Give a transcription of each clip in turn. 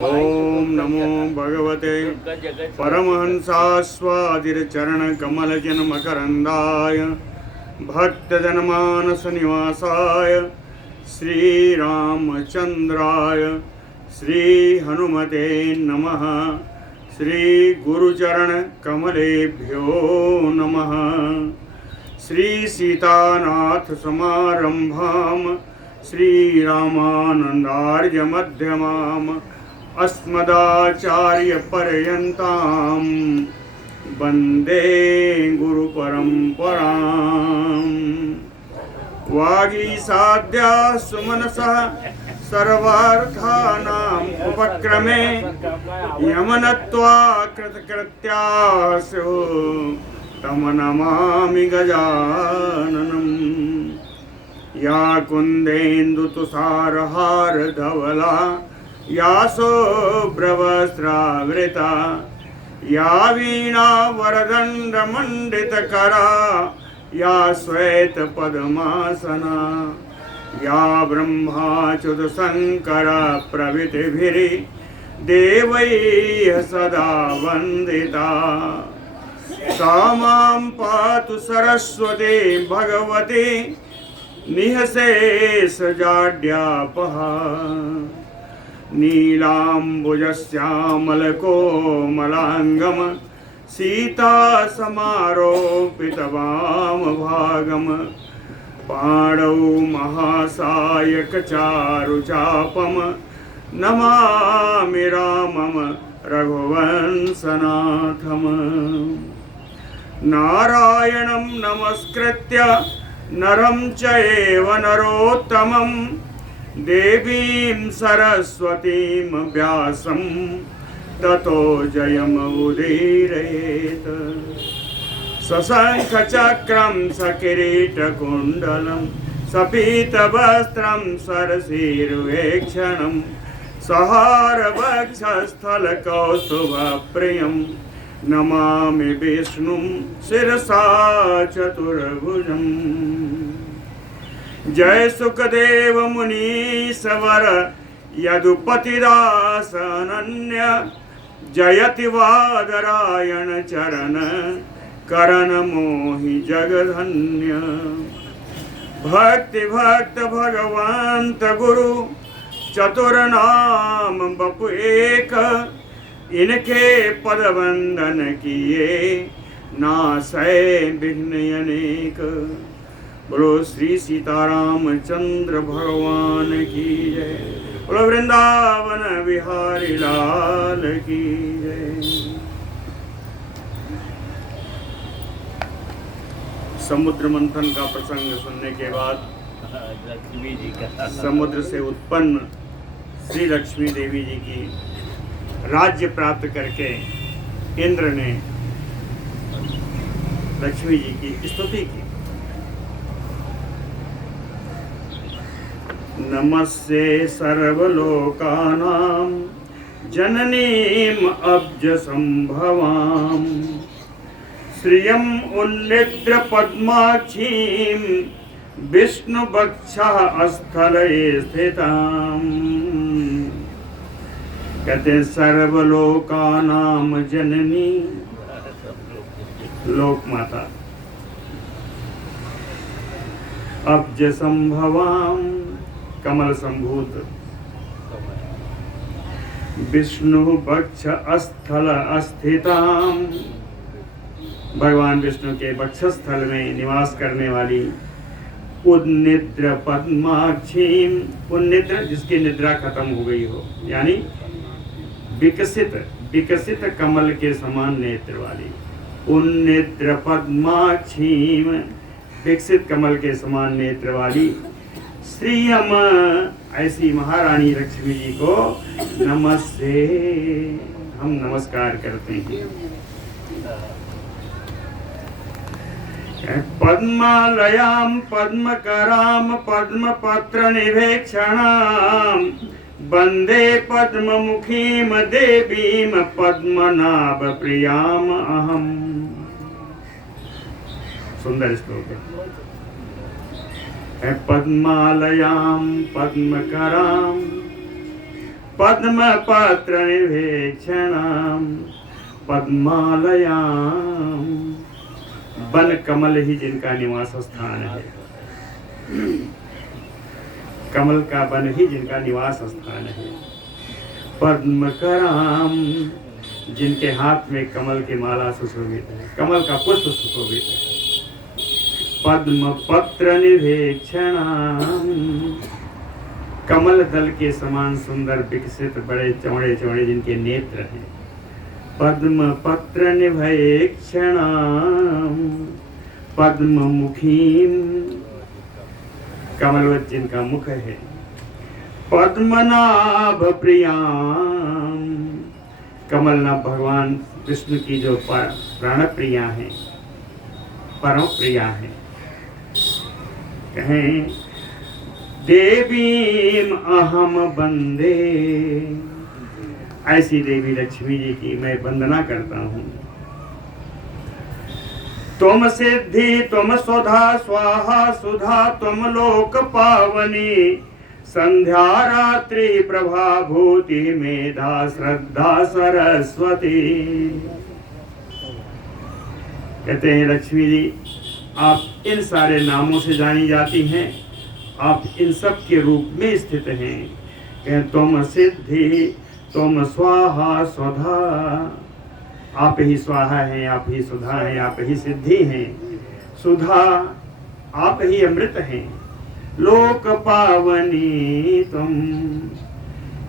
ओम नमो भगवते परमहंसास्वादिरचरणकमलजन्मकरन्दाय भक्तजनमानसनिवासाय श्रीरामचन्द्राय श्रीहनुमते नमः। श्रीगुरुचरणकमलेभ्यो नमः। श्रीसीतानाथसमारम्भां श्रीरामानन्दार्यमध्यमाम् अस्मदाचार्यपर्यन्तां वन्दे गुरुपरम्पराम्। वागीसाद्या सुमनसः सर्वार्थानाम् उपक्रमे यमनत्वा कृतकृत्यासु तं नमामि गजाननम्। या कुन्देन्दुतुषारहारधवला या शुभ्रवस्त्रावृता या वीणावरदण्डमण्डितकरा या श्वेतपद्मासना या ब्रह्माच्युतशङ्करा प्रभृतिभिर्देवैः सदा वन्दिता। सा मां पातु सरस्वती भगवती निःशेषजाड्यापहा। नीलाम्बुजश्यामलकोमलाङ्गं सीतासमारोपितवामभागं पाणौ महासायकचारुचापं नमामि रामं रघुवंशनाथम्। नारायणं नमस्कृत्य नरं चैव नरोत्तमं देवीं सरस्वतीं व्यासं ततो जयमुदीरयेत्। सशङ्खचक्रं सकिरीटकुण्डलं सपीतवस्त्रं सरसीरुवेक्षणं सहारवक्षस्थलकौस्तुभप्रियं नमामि विष्णुं शिरसा चतुर्भुजम्। जय सुखदेव मुनीश्वर यदुपतिदासनन्य जयति वादरायण चरण करण मोहि जगधन्य। भक्ति भक्त भगवंत गुरु चतुर्नाम बपु एक इनके पद वंदन किए नासै विघ्न अनेक। बोलो श्री सीतारामचंद्र भगवान की जय। बोलो वृंदावन बिहारी लाल की जय। समुद्र मंथन का प्रसंग सुनने के बाद लक्ष्मी जी का समुद्र से उत्पन्न श्री लक्ष्मी देवी जी की राज्य प्राप्त करके इंद्र ने लक्ष्मी जी की स्तुति की। नमस्ते सर्वलोकानां जननीं अब्ज संभवां श्रियम् उन्निद्र पद्माक्षीं विष्णुवक्षः स्थले स्थितां। कहते सर्वलोकानां जननी लोक माता अब्ज संभवां कमल संभूत विष्णु वक्ष स्थल स्थितां भगवान विष्णु के वक्षस्थल में निवास करने वाली उन्निद्र पद्माक्षीं। उन्निद्र जिसकी निद्रा खत्म हो गई हो यानी विकसित विकसित कमल के समान नेत्र वाली उन्निद्र पद्माक्षीं विकसित कमल के समान नेत्र वाली श्रीयम ऐसी महारानी लक्ष्मी जी को नमस्ते हम नमस्कार करते हैं। पद्मालयां पद्मकरां पद्मपत्र निवेक्षणां वन्दे पद्ममुखीं देवीं पद्मनाभ प्रियाम् अहम्। सुंदर श्लोक है। पद्मालयां पद्मकरां पद्म पत्र निवेक्षणाम पद्मालयाम। वन कमल ही जिनका निवास स्थान है, कमल का वन ही जिनका निवास स्थान है। पद्म कराम, जिनके हाथ में कमल की माला सुशोभित है, कमल का पुष्प सुशोभित है। पद्म पत्र निवेक्षणाम, कमल दल के समान सुंदर विकसित बड़े चौड़े चौड़े जिनके नेत्र हैं। पद्म पत्र निवेक्षणाम पद्म मुखीम, कमलवत जिनका मुख है। पद्मनाभ प्रियाम, कमलनाभ भगवान विष्णु की जो प्राण प्रिया है, परम प्रिया है। कहें देवीम अहम वंदे, ऐसी देवी लक्ष्मी जी की मैं वंदना करता हूँ। तुम सिद्धि तुम सुधा स्वाहा सुधा तुम लोक पावनी, संध्या रात्रि प्रभा भूति मेधा श्रद्धा सरस्वती। कहते हैं लक्ष्मी जी आप इन सारे नामों से जानी जाती हैं, आप इन सब के रूप में स्थित हैं। कहते तुम सिद्धि तुम स्वाहा स्वधा, आप ही स्वाहा हैं, आप ही सुधा हैं, आप ही सिद्धि हैं। सुधा आप ही अमृत हैं। लोक पावनी तुम,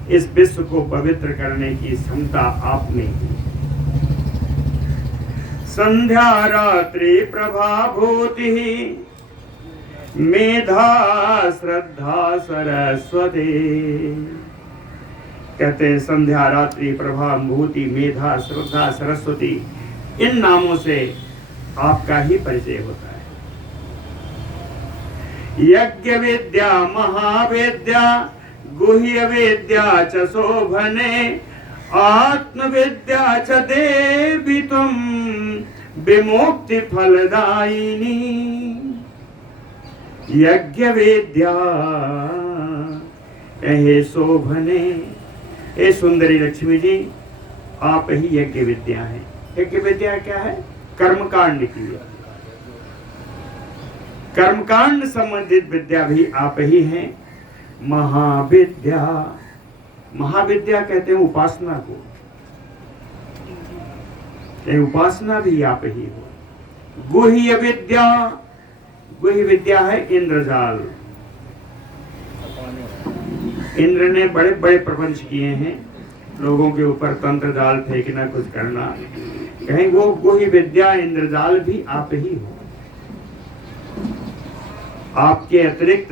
इस विश्व को पवित्र करने की क्षमता आप में है। संध्या रात्रि प्रभा भूति मेधा श्रद्धा सरस्वती। कहते हैं संध्या रात्रि प्रभा भूति मेधा श्रद्धा सरस्वती, इन नामों से आपका ही परिचय होता है। यज्ञ विद्या महाविद्या गुह्य विद्या च शोभने, आत्म विद्या च देवी तुम विमुक्ति फलदायिनी। यज्ञ विद्या हे शोभने, हे सुंदरी लक्ष्मी जी आप ही यज्ञ विद्या है। यज्ञ विद्या क्या है? कर्मकांड की, कर्मकांड संबंधित विद्या भी आप ही हैं। महाविद्या, महाविद्या कहते हैं उपासना को, उपासना भी आप ही हो। गुह्य विद्या, गुह्य विद्या है इंद्रजाल। इंद्र ने बड़े बड़े प्रपंच किए हैं, लोगों के ऊपर तंत्र जाल फेंकना, कुछ करना, कहीं वो गुह्य विद्या इंद्रजाल भी आप ही हो। आपके अतिरिक्त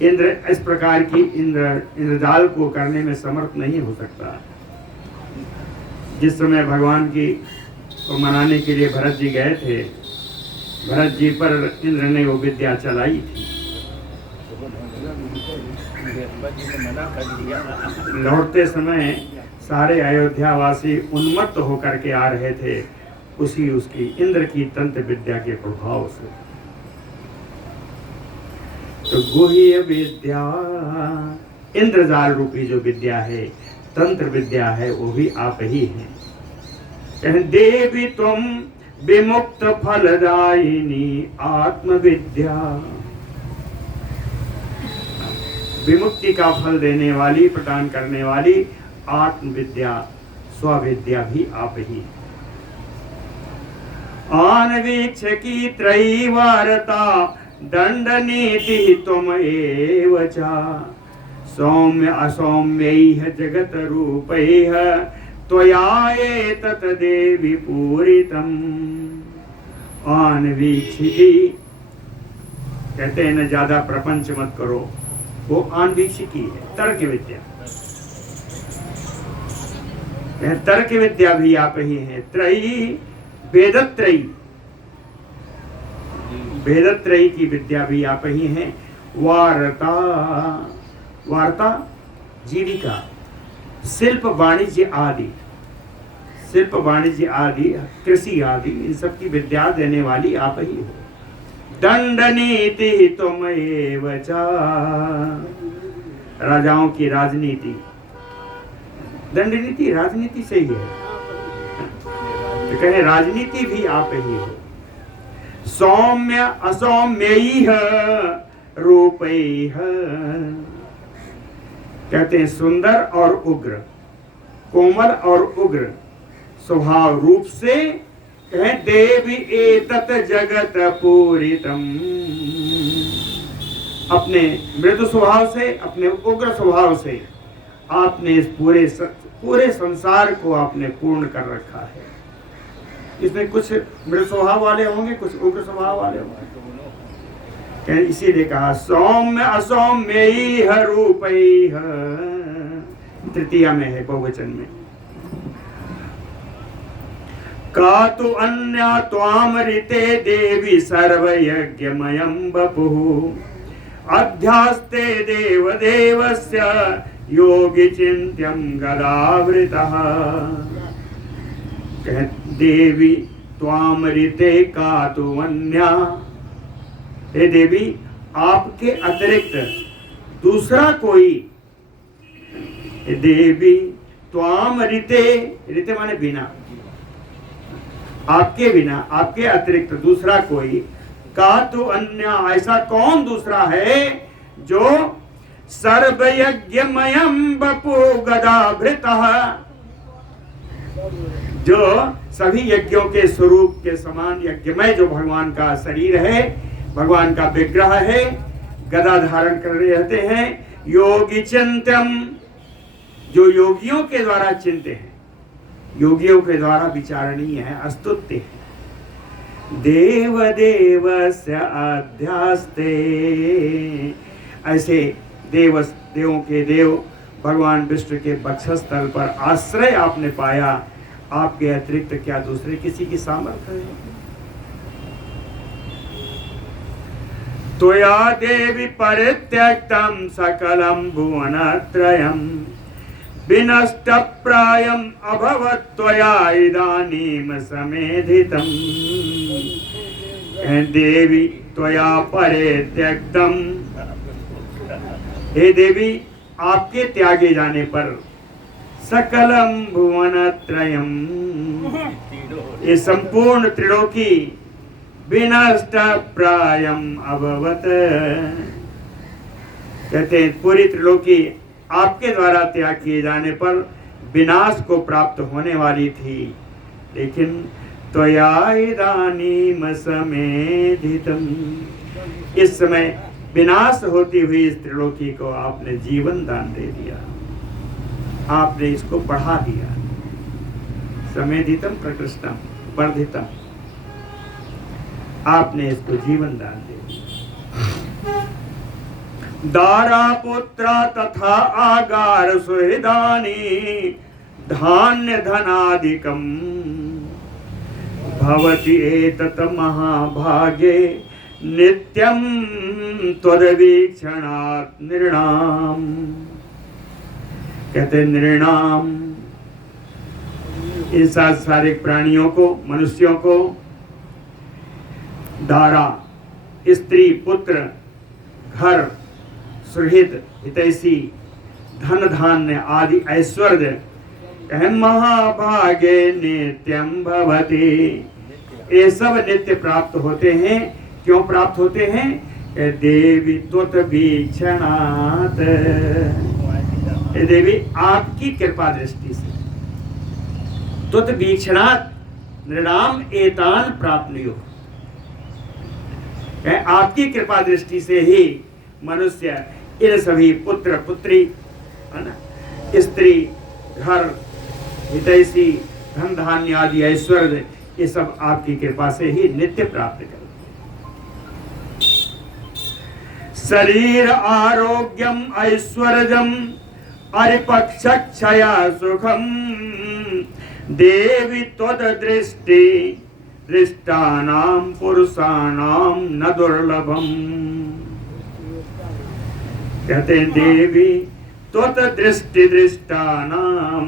इंद्र इस प्रकार की इंद्रजाल को करने में समर्थ नहीं हो सकता। जिस समय भगवान की को मनाने के लिए भरत जी गए थे, भरत जी पर इंद्र ने वो विद्या चलाई थी। लौटते समय सारे अयोध्यावासी उन्मत्त होकर के आ रहे थे, उसी उसकी इंद्र की तंत्र विद्या के प्रभाव से। तो गुह्य विद्या इंद्रजाल रूपी जो विद्या है, तंत्र विद्या है, वो भी आप ही हैं। देवी तुम विमुक्त फलदायिनी आत्म विद्या, विमुक्ति का फल देने वाली, प्रदान करने वाली आत्म विद्या, स्वविद्या भी आप ही। आनवीक्ष की त्रयी वारता दंड नीति तुम एव चा, सौम्य असौम्य जगत रूपैः त्वया तत देवी पूरितम। आनवीक्षिकी कहते हैं न ज्यादा प्रपंच मत करो, वो आनवीक्षिकी है, तर्क विद्या। तर्क विद्या भी आप ही हैं। त्रयी वेदत्रयी, वेदत्रयी की विद्या भी आप ही हैं। वार्ता, वार्ता जीविका, शिल्प वाणिज्य आदि, शिल्प वाणिज्य आदि, कृषि आदि, इन सब की विद्या देने वाली आप ही हो। दंड नीति तुम एव चा, राजाओं की राजनीति, दंड नीति राजनीति से ही है, तो कहे राजनीति भी आप ही हो। सौम्य असौम्यैः रूपैः, कहते हैं सुंदर और उग्र, कोमल और उग्र स्वभाव रूप से, कहे देवी एतत् जगत पूरितम, अपने मृदु स्वभाव से, अपने उग्र स्वभाव से आपने इस पूरे संसार को आपने पूर्ण कर रखा है। इसमें कुछ मृदु स्वभाव वाले होंगे, कुछ उग्र स्वभाव वाले होंगे। इसीलिए कहा सौम्य असौम्यैः रूपैः, तृतीया में है, बहुवचन में। का तु अन्या त्वामृते देवी सर्वयज्ञमयं वपुः, अध्यास्ते देवदेवस्य योगी चिन्त्यं गदावृतः। देवी त्वामृते का तु अन्या, हे देवी आपके अतिरिक्त दूसरा कोई, हे देवी त्वामृते, ऋते माने बिना, आपके बिना, आपके अतिरिक्त दूसरा कोई, का तो अन्य, ऐसा कौन दूसरा है जो सर्वयज्ञमयं वपु गदाभृतः, जो सभी यज्ञों के स्वरूप के समान यज्ञमय जो भगवान का शरीर है, भगवान का विग्रह है, गदा धारण कर रहे रहते हैं। योगी चिंतम, जो योगियों के द्वारा चिंते हैं, योगियों के द्वारा विचारणीय है, स्तुत्य है। देव देवस्य अध्यास्ते, ऐसे देवों के देव भगवान विष्णु के वक्षस्थल पर आश्रय आपने पाया, आपके अतिरिक्त क्या दूसरे किसी की सामर्थ्य है? त्वया देवी परित्यक्तं सकलं भुवनत्रयं, विनष्टप्रायम् अभवत् त्वया इदानीं समेधितं। देवी त्वया परित्यक्तं, हे देवी आपके त्यागे जाने पर सकलम भुवनत्रयम्, ये संपूर्ण त्रिलोकी विनष्टप्रायम् अभवत्, कहते हैं पूरी त्रिलोकी आपके द्वारा त्याग किए जाने पर विनाश को प्राप्त होने वाली थी, लेकिन त्वया इदानीं समेधितम्, इस समय विनाश होती हुई इस त्रिलोकी को आपने जीवन दान दे दिया, आपने इसको बढ़ा दिया। समेधितम प्रकृष्टम वर्धितम, आपने इसको जीवन दान दे दिया। दारा पुत्र तथा आगार सुहृदानि धान्य धनादिकम, भवति एतत् महाभागे नित्यं त्वद्वीक्षणात् नृणाम्, कहते नृणाम, इन सांसारिक प्राणियों को, मनुष्यों को, दारा स्त्री पुत्र घर सुहृद हितैषी धन धान्य आदि ऐश्वर्य, महाभागे नित्यम भवति, ये सब नित्य प्राप्त होते हैं। क्यों प्राप्त होते हैं? देवी त्वद्वीक्षणात्, देवी आपकी कृपा दृष्टि से, त्वद्वीक्षणात् नृणाम एतान प्राप्नुयुः, आपकी कृपा दृष्टि से ही मनुष्य इन सभी पुत्र पुत्री, है ना, स्त्री घर हितैषी धन धान्य आदि ऐश्वर्य, ये सब आपकी कृपा से ही नित्य प्राप्त कर। शरीर आरोग्यम ऐश्वर्यम अरिपक्षक्षया सुखम, देवी त्वद्दृष्टि दृष्टानां पुरुषाणां न दुर्लभम, कहते हैं देवी त्वद्दृष्टि दृष्टानां,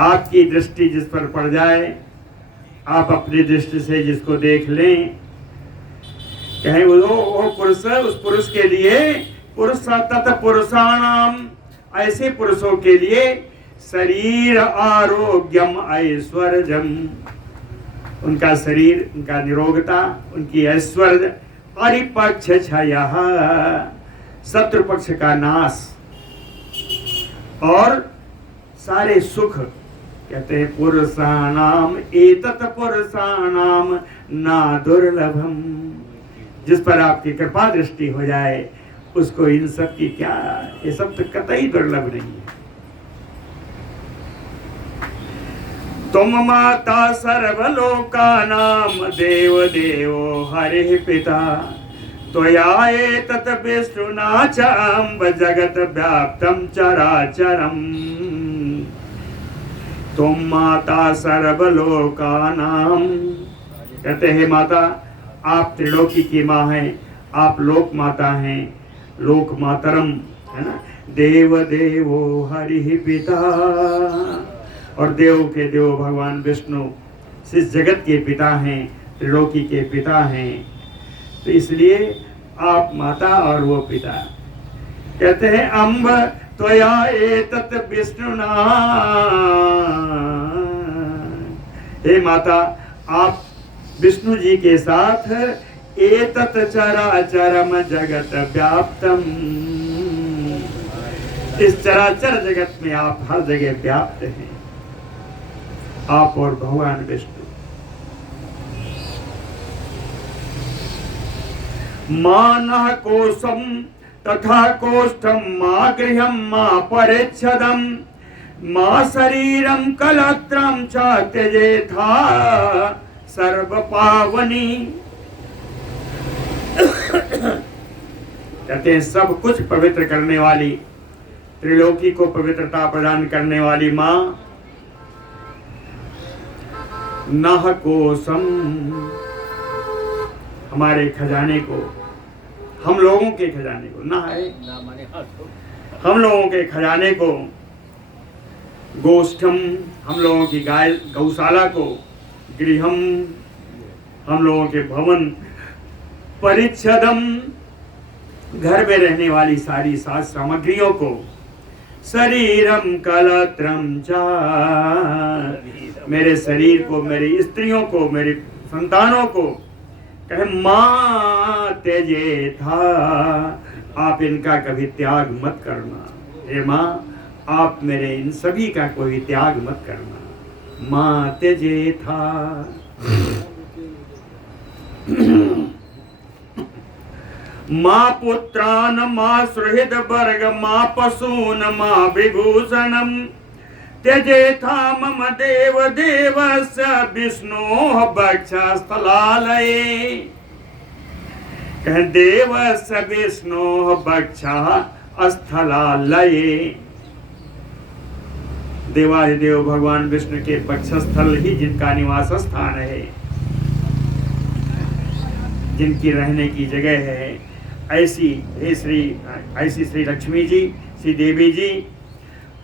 आपकी दृष्टि जिस पर पड़ जाए, आप अपनी दृष्टि से जिसको देख लें, कहें वो पुरुष, उस पुरुष के लिए पुरुष तत् पुरुषाणाम ऐसे पुरुषों के लिए शरीर आरोग्यम ऐश्वर्यम, उनका शरीर, उनका निरोगता, उनकी ऐश्वर्य, परिपक्ष क्षय, शत्रु पक्ष का नाश, और सारे सुख। कहते हैं पुरुषाणाम एतत् पुरुषाणाम ना दुर्लभम, जिस पर आपकी कृपा दृष्टि हो जाए उसको इन सब की क्या, ये सब तो कतई दुर्लभ नहीं है। तुम माता सर्वलोकानाम देव देवो हरि पिता, त्वया एतत् विष्णुना च अम्ब जगत व्याप्तं चराचरम्। तुम माता सर्वलोकानाम, कहते हैं माता, आप त्रिलोकी की माँ हैं, आप लोक माता हैं, लोक मातरम, है ना। देव देवो हरि पिता, और देव के देव भगवान विष्णु इस जगत के पिता हैं, त्रिलोकी के पिता हैं। तो इसलिए आप माता और वो पिता। कहते हैं अम्ब त्वया एतत् विष्णुना, हे माता, आप विष्णु जी के साथ एतत् चराचरम जगत व्याप्तम, इस चराचर जगत में आप हर जगह व्याप्त हैं, आप और भगवान विष्णु। मानः कोशम तथा कोष्ठम, मा गृहम मा परिच्छदम, मा शरीरम कलत्रम च त्यजेथा सर्व पावनी। कहते हैं सब कुछ पवित्र करने वाली, त्रिलोकी को पवित्रता प्रदान करने वाली माँ, नह कोशम, हमारे खजाने को, हम लोगों के खजाने को, ना है हम लोगों के खजाने को, गोष्ठम, हम लोगों की गाय गौशाला को, गृहम, हम लोगों के भवन, परिच्छदम, घर में रहने वाली सारी साज सामग्रियों को, शरीरम कलत्रम चा, मेरे शरीर को, मेरी स्त्रियों को, मेरी संतानों को, कहे मां त्यजे था, आप इनका कभी त्याग मत करना। हे मां, आप मेरे इन सभी का कोई त्याग मत करना। मां त्यजे था, मां पुत्रान मां सुहृद वर्ग, मां पशून मां विभूषणम, त्यजेथा मम देव देवस्य विष्णोः वक्षस्थलालये। कह देवस्य विष्णोः वक्षस्थलालये, देवाधिदेव भगवान विष्णु के वक्षस्थल ही जिनका निवास स्थान है, जिनकी रहने की जगह है, ऐसी श्री लक्ष्मी जी, श्री देवी जी,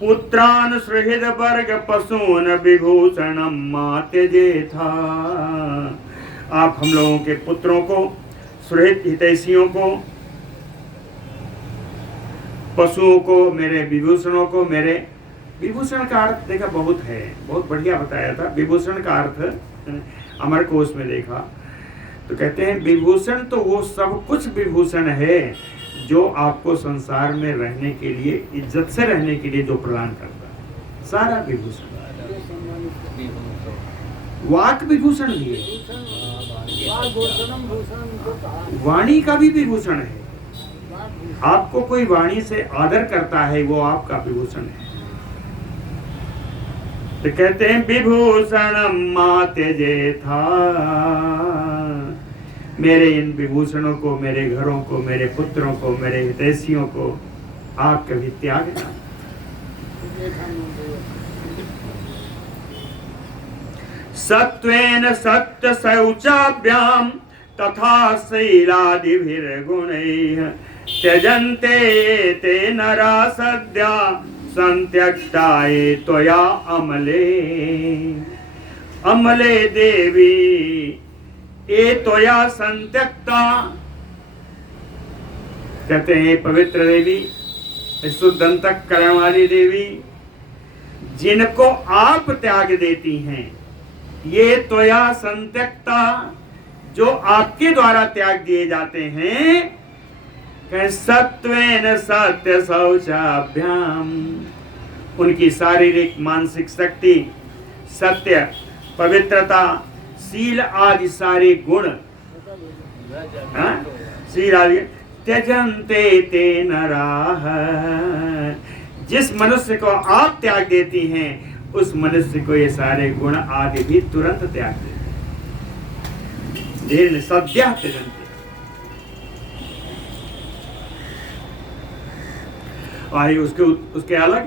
पुत्रान सुहृद वर्ग पशून विभूषणम मा त्यजेथा, आप हम लोगों के पुत्रों को, सुहृद हितैषियों को, पशुओं को, मेरे विभूषणों को, मेरे विभूषण का अर्थ देखा बहुत है, बहुत बढ़िया बताया था। विभूषण का अर्थ अमरकोश में देखा तो कहते हैं विभूषण तो वो सब कुछ विभूषण है जो आपको संसार में रहने के लिए, इज्जत से रहने के लिए जो प्रदान करता है, सारा विभूषण। वाक विभूषण भी है, वाणी का भी विभूषण है। आपको कोई वाणी से आदर करता है, वो आपका विभूषण है। तो कहते हैं विभूषणम मा त्यजेथा, मेरे इन विभूषणों को, मेरे घरों को, मेरे पुत्रों को, मेरे हितैषियों को आप कभी त्याग ना। सत्वेन सत्य शौचाभ्याम तथा शैलादिभिर्गुणैः त्यजन्ते ते नरा सद्या संत्यक्ताये त्वया अमले। अमले देवी ए त्वया संत्यक्ता, कहते हैं पवित्र देवी, शुद्ध अंतःकरण वाली देवी, जिनको आप त्याग देती हैं, ये त्वया संत्यक्ता, जो आपके द्वारा त्याग दिए जाते हैं, सत्वेन सत्य शौचाभ्याम, उनकी शारीरिक मानसिक शक्ति, सत्य, पवित्रता, शील आदि सारे गुण, शील आदि त्यजन्ते ते नराः, जिस मनुष्य को आप त्याग देती हैं, उस मनुष्य को ये सारे गुण आदि भी तुरंत त्याग देते हैं। सद्यः त्यजन्ते। और उसके अलग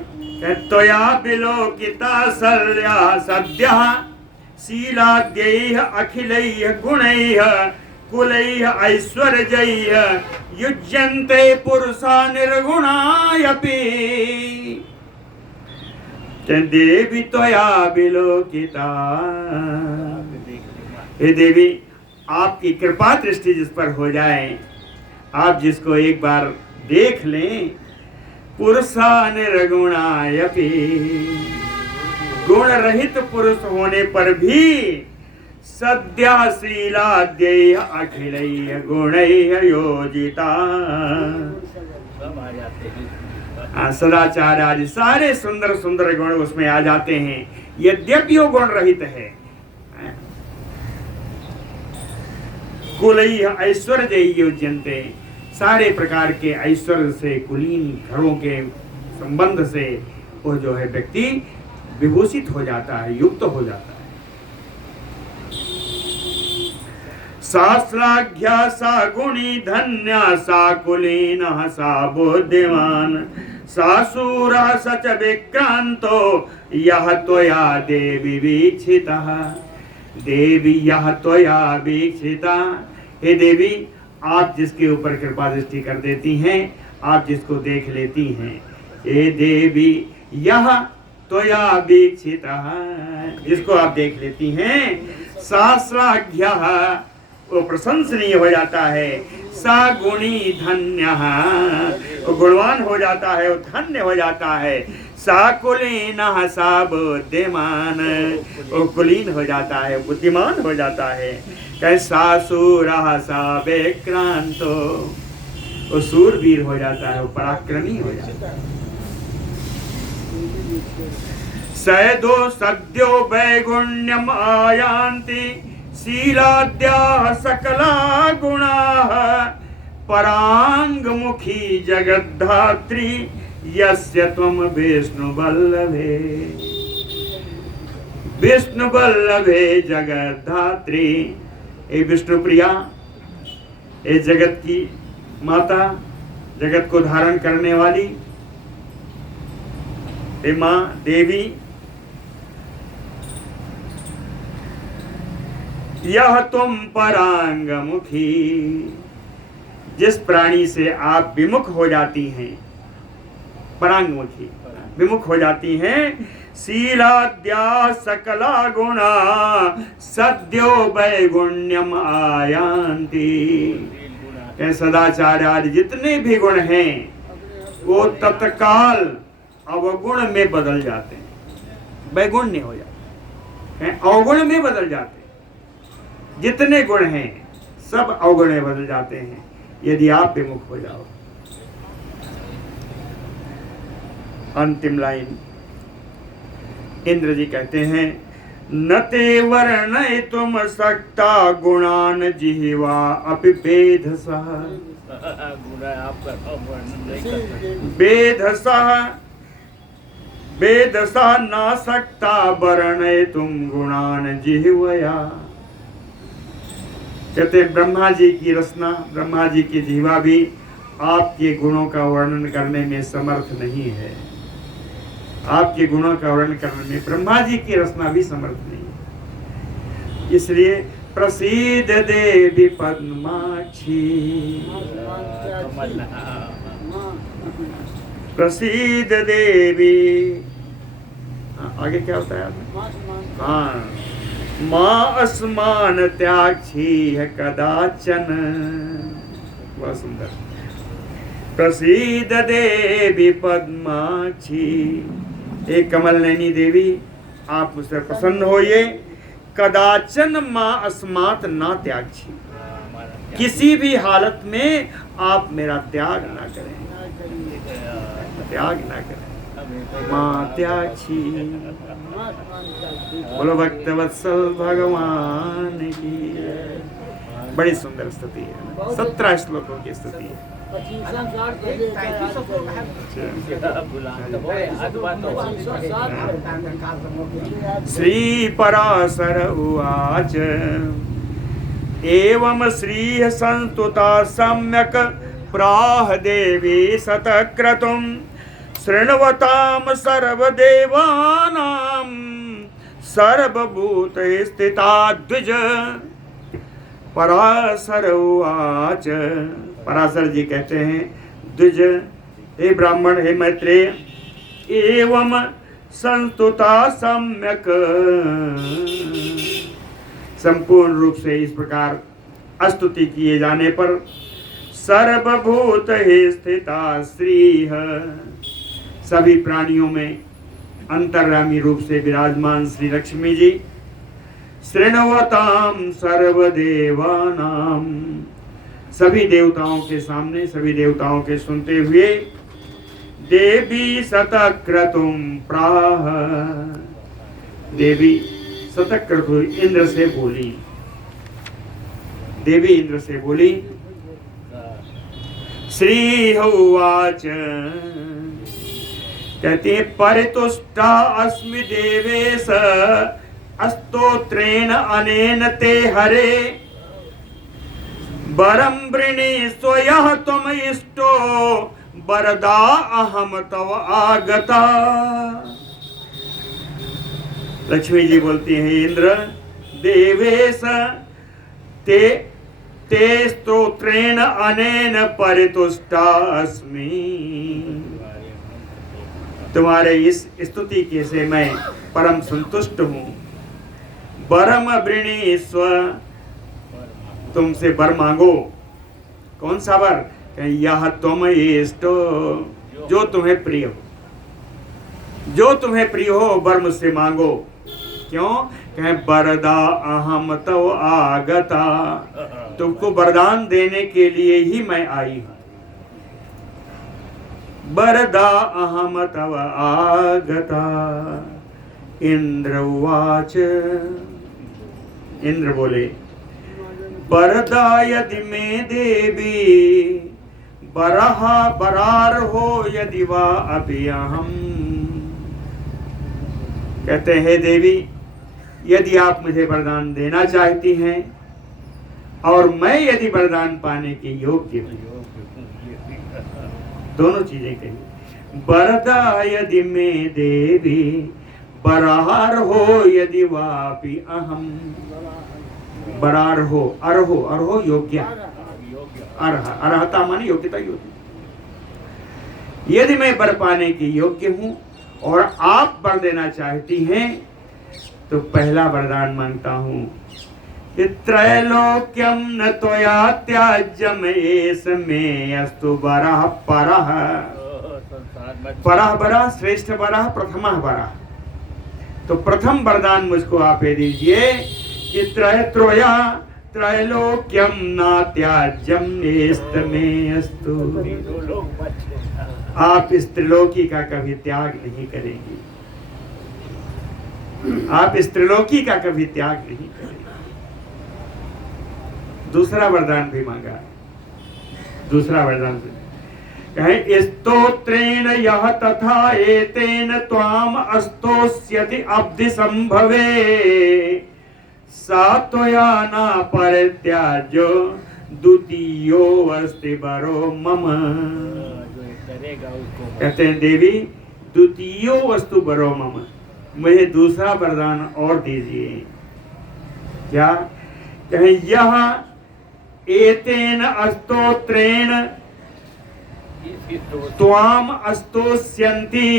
त्वया विलोकिता शल्या सद्यः शीलाद्यैः अखिलैः गुणैः कुलैः ऐश्वर्यैः युज्यन्ते पुरुषा निर्गुणायपि। देवी त्वया विलोकिता, हे देवी, आपकी कृपा दृष्टि जिस पर हो जाए, आप जिसको एक बार देख लें, पुरुषा निर्गुणायपि, गुण रहित पुरुष होने पर भी सद्यः शीलाद्यैः अखिलैः गुणैः योजिता, सदाचार आदि सारे सुंदर सुंदर गुण उसमें आ जाते हैं, यद्यपि वो गुण रहित है। कुलैः ऐश्वर्यैः युज्यन्ते, सारे प्रकार के ऐश्वर्य से, कुलीन घरों के संबंध से वो जो है व्यक्ति विभूषित हो जाता है, युक्त हो जाता है। शास्त्राढ्या सा गुणी धन्या सा कुलीनः सा बुद्धिमान सा शूरः स च विक्रांतो यः त्वया देवी वीक्षितः। देवी यः त्वया वीक्षिता, हे देवी, आप जिसके ऊपर कृपा दृष्टि कर देती हैं, आप जिसको देख लेती हैं, हे देवी यह त्वया वीक्षितः, जिसको आप देख लेती हैं, शास्त्राढ्यः, वो प्रशंसनीय हो जाता है, सा गुणी धन्यः, वो गुणवान हो जाता है, वो धन्य हो जाता है, सा कुलीनः सा बुद्धिमान, वो कुलीन हो जाता है, बुद्धिमान हो जाता है। कैसा शूरः सा विक्रांतो, वो शूरवीर हो जाता है, वो पराक्रमी हो जाता है। सैदो सद्यो वैगुण्यम आयान्ति शीलाद्याः सकला गुणाः परांगमुखी जगद्धात्री यस्य त्वं विष्णुवल्लभे। विष्णुवल्लभे जगद्धात्री, ए विष्णुप्रिया, ए जगत की माता, जगत को धारण करने वाली, ए माँ देवी, यह तुम परांगमुखी, जिस प्राणी से आप विमुख हो जाती हैं, परांगमुखी विमुख हो जाती हैं, शीलाद्या सकला गुणा सद्यो वैगुण्यम आयान्ति। सदाचार आदि जितने भी गुण हैं वो तत्काल अवगुण में बदल जाते हैं, वैगुण्य हो जाते हैं, अवगुण में बदल जाते हैं। जितने गुण हैं सब अवगुण में बदल जाते हैं यदि आप विमुख हो जाओ। अंतिम लाइन इंद्र जी कहते हैं, न ते वर्णयितुम शक्ता गुणान जिह्वा अपि वेधसः। वेधसः न शक्ता वर्णयितुम गुणान जिह्वया। कहते ब्रह्मा जी की रचना, ब्रह्मा जी की जीवा भी आपके गुणों का वर्णन करने में समर्थ नहीं है। आपके गुणों का वर्णन करने में ब्रह्मा जी की रचना भी समर्थ नहीं है। इसलिए प्रसीद देवी पद्माक्षी, प्रसीद देवी। आगे क्या होता है आपने? हाँ, माँ अस्मान त्याक्षी है कदाचन। बहुत सुंदर। प्रसीद देवी पद्माक्षी, एक कमल नैनी देवी आप मुझसे प्रसन्न होइए। कदाचन माँ अस्मात ना त्याक्षी, किसी भी हालत में आप मेरा त्याग ना करें, त्याग ना करें। माँ त्याक्षी, बोलो भक्तवत्सल भगवान की। बड़ी सुंदर स्तुति है, 17 श्लोकों की स्तुति है। श्री पराशर उवाच एवं श्री संस्तुता सम्यक प्राह देवी सतक्रतुम शृण्वतां सर्वदेवानां सर्वभूत स्थिता द्विज। पराशर उवाच, पराशर जी कहते हैं द्विज, हे ब्राह्मण, हे मैत्रेय, एवं संस्तुता सम्यक, संपूर्ण रूप से इस प्रकार स्तुति किए जाने पर सर्वभूत स्थिता श्री, सभी प्राणियों में अंतर्यामी रूप से विराजमान श्री लक्ष्मी जी, शृण्वताम सर्वदेवानाम, सभी देवताओं के सामने, सभी देवताओं के सुनते हुए, देवी सतक्रतुम प्राह, देवी सतक्रतु इंद्र से बोली, देवी इंद्र से बोली। श्री उवाच, कहती है परितुष्टा अस्मि देवेश स्तोत्रेण अनेन ते हरे, वरम वृणी स्वयः त्वम इष्टो वरदा अहम तव आगता। लक्ष्मी जी बोलती हैं इंद्र, देवेश ते स्तोत्रेण अनेन परितुष्टा अस्मि, तुम्हारे इस स्तुति के से मैं परम संतुष्ट हूँ। वरम वृणी स्व, तुमसे वर मांगो। कौन सा वर? यह तुम इष्ट, जो तुम्हें प्रिय हो, जो तुम्हें प्रिय हो वर मुझसे मांगो। क्यों? कहें वरदा अहम तव आगता, तुमको वरदान देने के लिए ही मैं आई हूं। वरदा अहम तव आगता। इंद्र उवाच, इंद्र बोले, वरदा यदि में देवी बरहा बरार हो यदि वा अभी अहम। कहते हैं देवी, यदि आप मुझे वरदान देना चाहती हैं और मैं यदि वरदान पाने के योग्य हूं, दोनों चीजें कही। वरदा यदि में देवी बरार हो यदि वापि अहम। बरार हो, अर्हो, अर्हो योग्य, अर्ह, अर्हता माने योग्यता, योग्य। यदि मैं वर पाने की योग्य हूं और आप वर देना चाहती हैं तो पहला वरदान मांगता हूं कि त्रैलोक्यम न त्वया त्याज्यम एस्मे अस्तु वरः परः। परः वरः, श्रेष्ठ वरः, प्रथमः वरः। तो प्रथम वरदान मुझको आप दे दीजिए कि त्रैलोक्यम न त्याज्यम एस्मे अस्तु। आप इस त्रिलोकी का कभी त्याग नहीं करेंगी, आप इस त्रिलोकी का कभी त्याग नहीं करेंगे। दूसरा वरदान भी मांगा, दूसरा वरदान कहे, स्तोत्रेण यह तथा एतेन त्वाम अस्तोष्यति अब्धि संभवे सा त्वया न परित्याज्यो द्वितीयो अस्ति वरो मम। कहते हैं देवी, द्वितीयो वस्तु वरो मम, मुझे दूसरा वरदान और दीजिए। क्या? कहे, यह एतेन स्तोत्रेण त्वाम अस्तोष्यन्ति,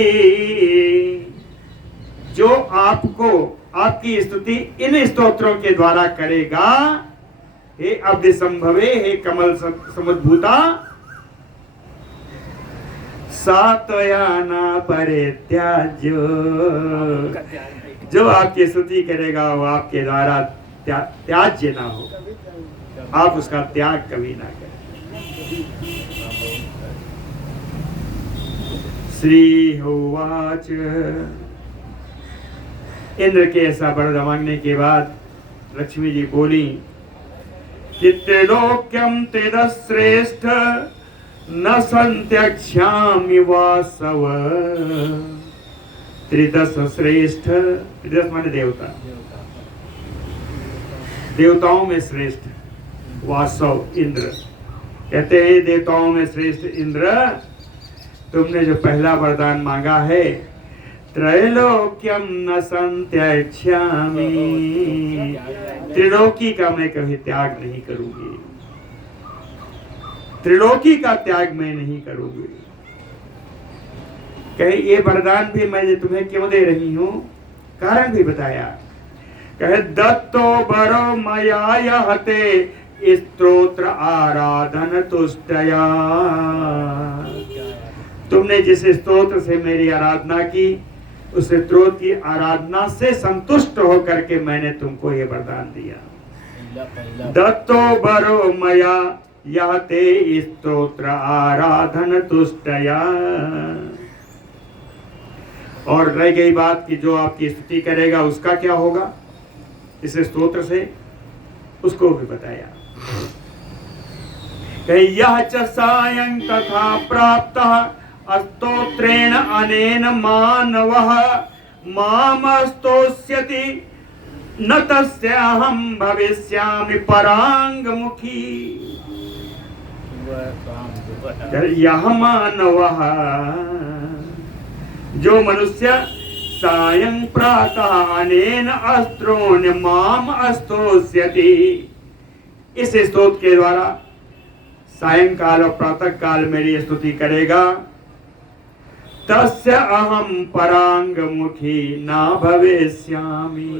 जो आपको आपकी स्तुति इन स्तोत्रों के द्वारा करेगा, हे अब्धि संभवे, हे कमल समुद्भूता, सात्वयाना परित्याज्यो, जो आपकी स्तुति करेगा वो आपके द्वारा त्याज्य ना हो, आप उसका त्याग कभी ना करें। श्री होवाच, इंद्र के ऐसा वरदान मांगने के बाद लक्ष्मी जी बोली कि त्रिलोक्यम त्रिदश्रेष्ठ न संत्यक्ष्यामि वासव। त्रिदश श्रेष्ठ, त्रिदश माने देवता, देवताओं में श्रेष्ठ वासव इंद्र। कहते हैं देवताओं में श्रेष्ठ इंद्र, तुमने जो पहला वरदान मांगा है, त्रैलोक्यम न संत्यक्ष्यामि, त्रिलोकी का मैं कभी त्याग नहीं करूंगी, त्रिलोकी का त्याग मैं नहीं करूंगी। कहे ये वरदान भी मैं तुम्हें क्यों दे रही हूं, कारण भी बताया। कहे दत्तो बरो मया यहते स्तोत्र आराधन तुष्टया, तुमने जिस स्तोत्र से मेरी आराधना की, उस स्तोत्र की आराधना से संतुष्ट होकर के मैंने तुमको ये वरदान दिया। दत्तो बरो मया यहते स्तोत्र आराधन तुष्टया। और रह गई बात कि जो आपकी स्तुति करेगा उसका क्या होगा, इस स्तोत्र से उसको भी बताया। यह च सायं तथा प्राप्तः स्तोत्रेण अनेन मानवः मामस्तोष्यति न तस्याहं भविष्यामि परांगमुखी। यह मानवः, जो मनुष्य सायं प्रातः अनेन अस्त्रोन माम स्तोष्यति, इस स्तोत्र के द्वारा सायंकाल और प्रातः काल मेरी स्तुति करेगा, तस्य अहम परांगमुखी ना भविष्यामि,